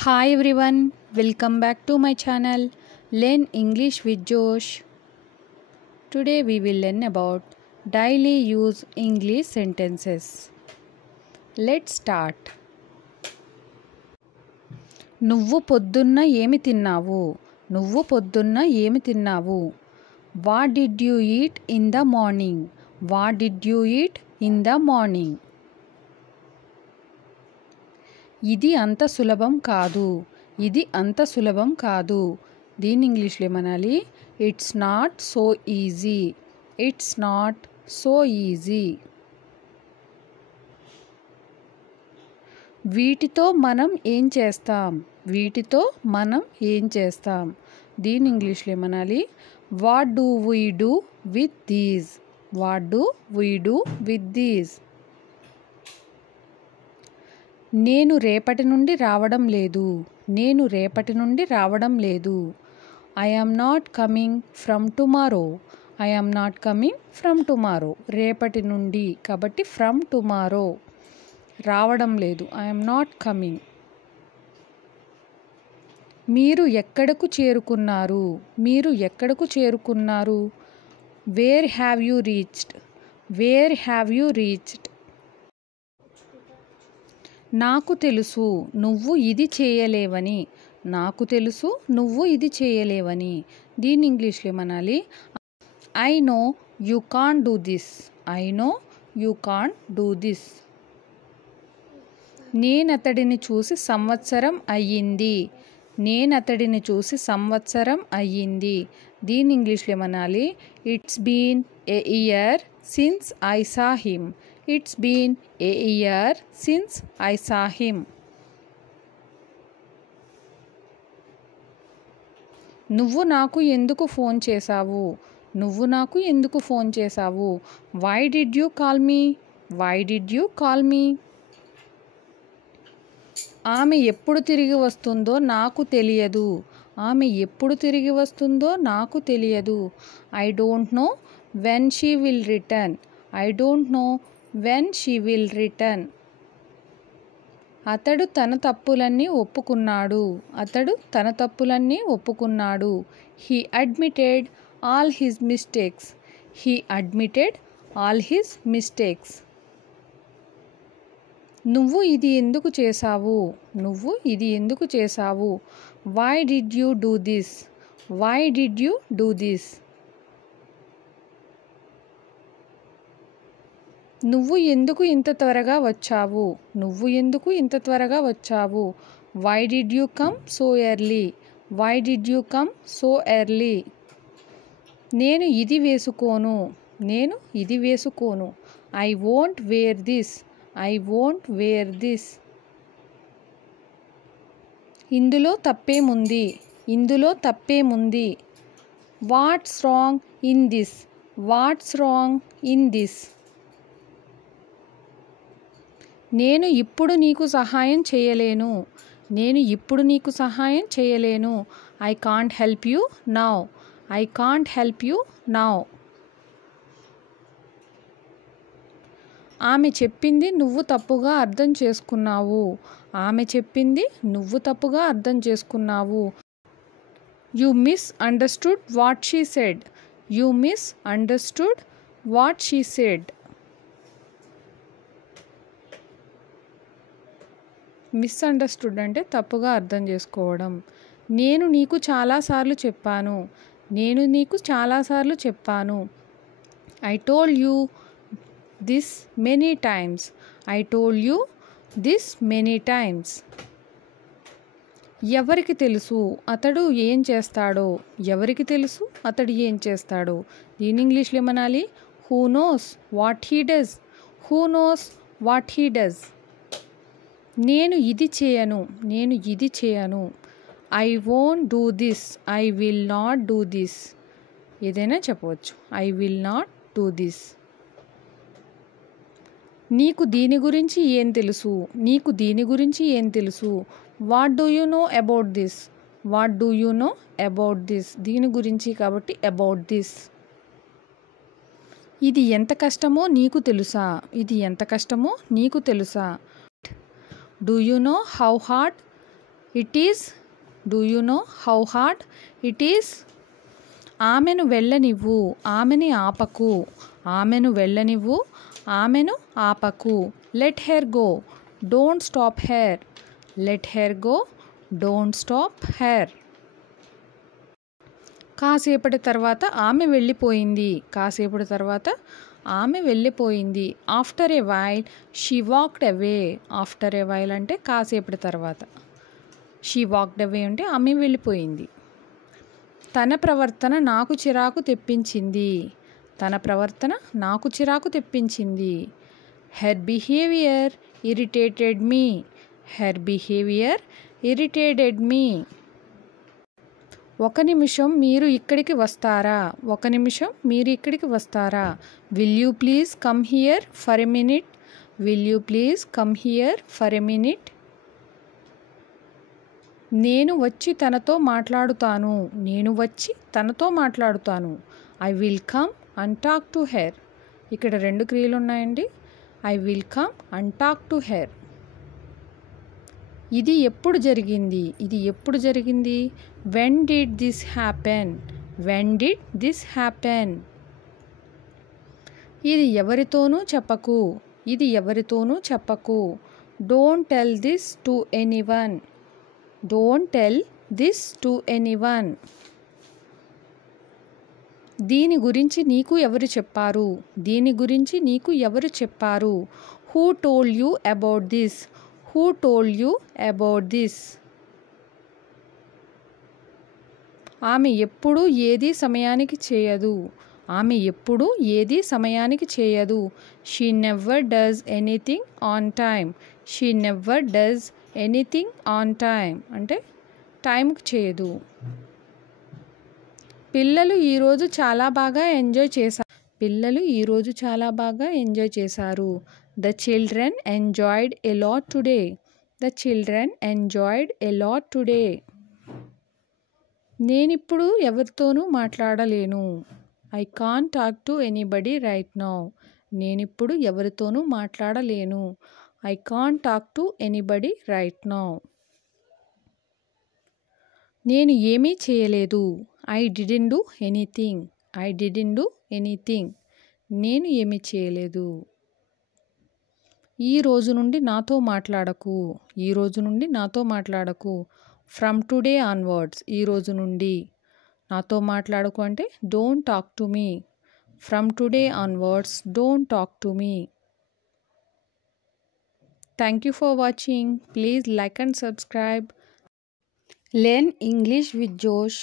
Hi everyone, welcome back to my channel Learn English with Josh. Today we will learn about daily use English sentences. Let's start. నువ్వు పొద్దున్న ఏమి తిన్నావు? నువ్వు పొద్దున్న ఏమి తిన్నావు? What did you eat in the morning? What did you eat in the morning? ఇది అంత సులభం కాదు. ఇది అంత సులభం కాదు. దీని ఇంగ్లీష్లో ఏమనాలి? It's not so easy. It's not so easy. వీటితో మనం ఏం చేస్తాం? వీటితో మనం ఏం చేస్తాం? దీని ఇంగ్లీష్లో ఏమనాలి? What do we do with these? What do we do with these? నేను రేపటి నుండి రావడం లేదు. నేను రేపటి నుండి రావడం లేదు. I am not coming from tomorrow. I am not coming from tomorrow. రేపటి నుండి కాబట్టి ఫ్రమ్ టుమారో. రావడం లేదు. I am not coming. మీరు ఎక్కడకు చేరుకున్నారు? మీరు ఎక్కడకు చేరుకున్నారు? Where have you reached? Where have you reached? నాకు తెలుసు నువ్వు ఇది చేయలేవని. నాకు తెలుసు నువ్వు ఇది చేయలేవని. దీని ఇంగ్లీష్లో ఏమనాలి? I know you can't do this. I know you can't do this. నేనతడిని చూసి సంవత్సరం అయ్యింది. నేనతడిని చూసి సంవత్సరం అయ్యింది. దీని ఇంగ్లీష్లో ఏమనాలి? It's been a year since I saw him. It's been a year since I saw him. నువ్వు నాకు ఎందుకు ఫోన్ చేశావు? నువ్వు నాకు ఎందుకు ఫోన్ చేశావు? Why did you call me? Why did you call me? ఆమె ఎప్పుడు తిరిగి వస్తుందో నాకు తెలియదు. ఆమె ఎప్పుడు తిరిగి వస్తుందో నాకు తెలియదు. I don't know when she will return. I don't know when she will return. అతడు తన తప్పులన్నీ ఒప్పుకున్నాడు. అతడు తన తప్పులన్నీ ఒప్పుకున్నాడు. He admitted all his mistakes. He admitted all his mistakes. నువ్వు ఇది ఎందుకు చేశావు? నువ్వు ఇది ఎందుకు చేశావు? Why did you do this? Why did you do this? నువ్వు ఎందుకు ఇంత త్వరగా వచ్చావు? నువ్వు ఎందుకు ఇంత త్వరగా వచ్చావు? Why did you come so early? Why did you come so early? నేను ఇది వేసుకోను. నేను ఇది వేసుకోను. I won't wear this. I won't wear this. ఇందులో తప్పేముంది? ఇందులో తప్పేముంది? What's wrong in this? What's wrong in this? నేను ఇప్పుడు నీకు సహాయం చేయలేను. నేను ఇప్పుడు నీకు సహాయం చేయలేను. I can't help you now. I can't help you now. ఆమె చెప్పింది నువ్వు తప్పుగా అర్థం చేసుకున్నావు. ఆమె చెప్పింది నువ్వు తప్పుగా అర్థం చేసుకున్నావు. You miss understood what she said. You miss understood what she said. Misunderstood అంటే తప్పుగా అర్థం చేసుకోవడం. నేను నీకు చాలాసార్లు చెప్పాను. నేను నీకు చాలాసార్లు చెప్పాను. I told you this many times. I told you this many times. ఎవరికి తెలుసు అతడు ఏం చేస్తాడో? ఎవరికి తెలుసు అతడు ఏం చేస్తాడో? దీని ఇంగ్లీష్లో ఏమనాలి? Who knows what he does. Who knows what he does. నేను ఇది చేయను. నేను ఇది చేయను. I won't do this. I will not do this. ఏదైనా చెప్పవచ్చు. I will not do this. నీకు దీని గురించి ఏం తెలుసు? నీకు దీని గురించి ఏం తెలుసు? What do you know about this? What do you know about this? దీని గురించి కాబట్టి అబౌట్ దిస్. ఇది ఎంత కష్టమో నీకు తెలుసా? ఇది ఎంత కష్టమో నీకు తెలుసా? Do you know how hard it is, do you know how hard it is? ఆమెను వెళ్ళనివ్వు, ఆమెని ఆపకు. ఆమెను వెళ్ళనివ్వు, ఆమెను ఆపకు. Let her go, don't stop her. Let her go, don't stop her. కాసేపటి తర్వాత ఆమె వెళ్ళిపోయింది. కాసేపటి తర్వాత ఆమె వెళ్ళిపోయింది. After a while she walked away. After a while అంటే కాసేపటి తర్వాత. షీ వాక్డ్ అవే అంటే ఆమె వెళ్ళిపోయింది. తన ప్రవర్తన నాకు చిరాకు తెప్పించింది. తన ప్రవర్తన నాకు చిరాకు తెప్పించింది. హెర్ బిహేవియర్ ఇరిటేటెడ్ మీ. హెర్ బిహేవియర్ ఇరిటేటెడ్ మీ. ఒక నిమిషం మీరు ఇక్కడికి వస్తారా? ఒక నిమిషం మీరు ఇక్కడికి వస్తారా? Will you please come here for a minute. Will you please come here for a minute. నేను వచ్చి తనతో మాట్లాడుతాను. నేను వచ్చి తనతో మాట్లాడుతాను. I will come and talk to her. ఇక్కడ 2 క్రియలు ఉన్నాయండి. I will come and talk to her. ఇది ఎప్పుడు జరిగింది? ఇది ఎప్పుడు జరిగింది? When did this happen? When did this happen? ఇది ఎవరితోనూ చెప్పకు. ఇది ఎవరితోనూ చెప్పకు. Don't tell this to anyone. Don't tell this to anyone. దీని గురించి నీకు ఎవరు చెప్పారు? దీని గురించి నీకు ఎవరు చెప్పారు? Who told you about this? Who told you about this? ఆమె ఎప్పుడూ ఏది సమయానికి చేయదు. ఆమె ఎప్పుడూ ఏది సమయానికి చేయదు. She never does anything on time. She never does anything on time అంటే టైంకి చేయదు. పిల్లలు ఈరోజు చాలా బాగా ఎంజాయ్ చేశారు. పిల్లలు ఈరోజు చాలా బాగా ఎంజాయ్ చేశారు. The children enjoyed a lot today. The children enjoyed a lot today. నేనిప్పుడు ఎవరితోనూ మాట్లాడలేను. I can't talk to anybody right now. నేనిప్పుడు ఎవరితోనూ మాట్లాడలేను. I can't talk to anybody right now. నేను ఏమీ చేయలేదు. I didn't do anything. I didn't do anything. నేను ఏమీ చేయలేదు. ఈ రోజు నుండి నాతో మాట్లాడకు. ఈ రోజు నుండి నాతో మాట్లాడకు. From today onwards. ఈ రోజు నుండి నాతో మాట్లాడకు అంటే don't talk to me. From today onwards don't talk to me. Thank you for watching. Please like and subscribe. Learn English with Josh.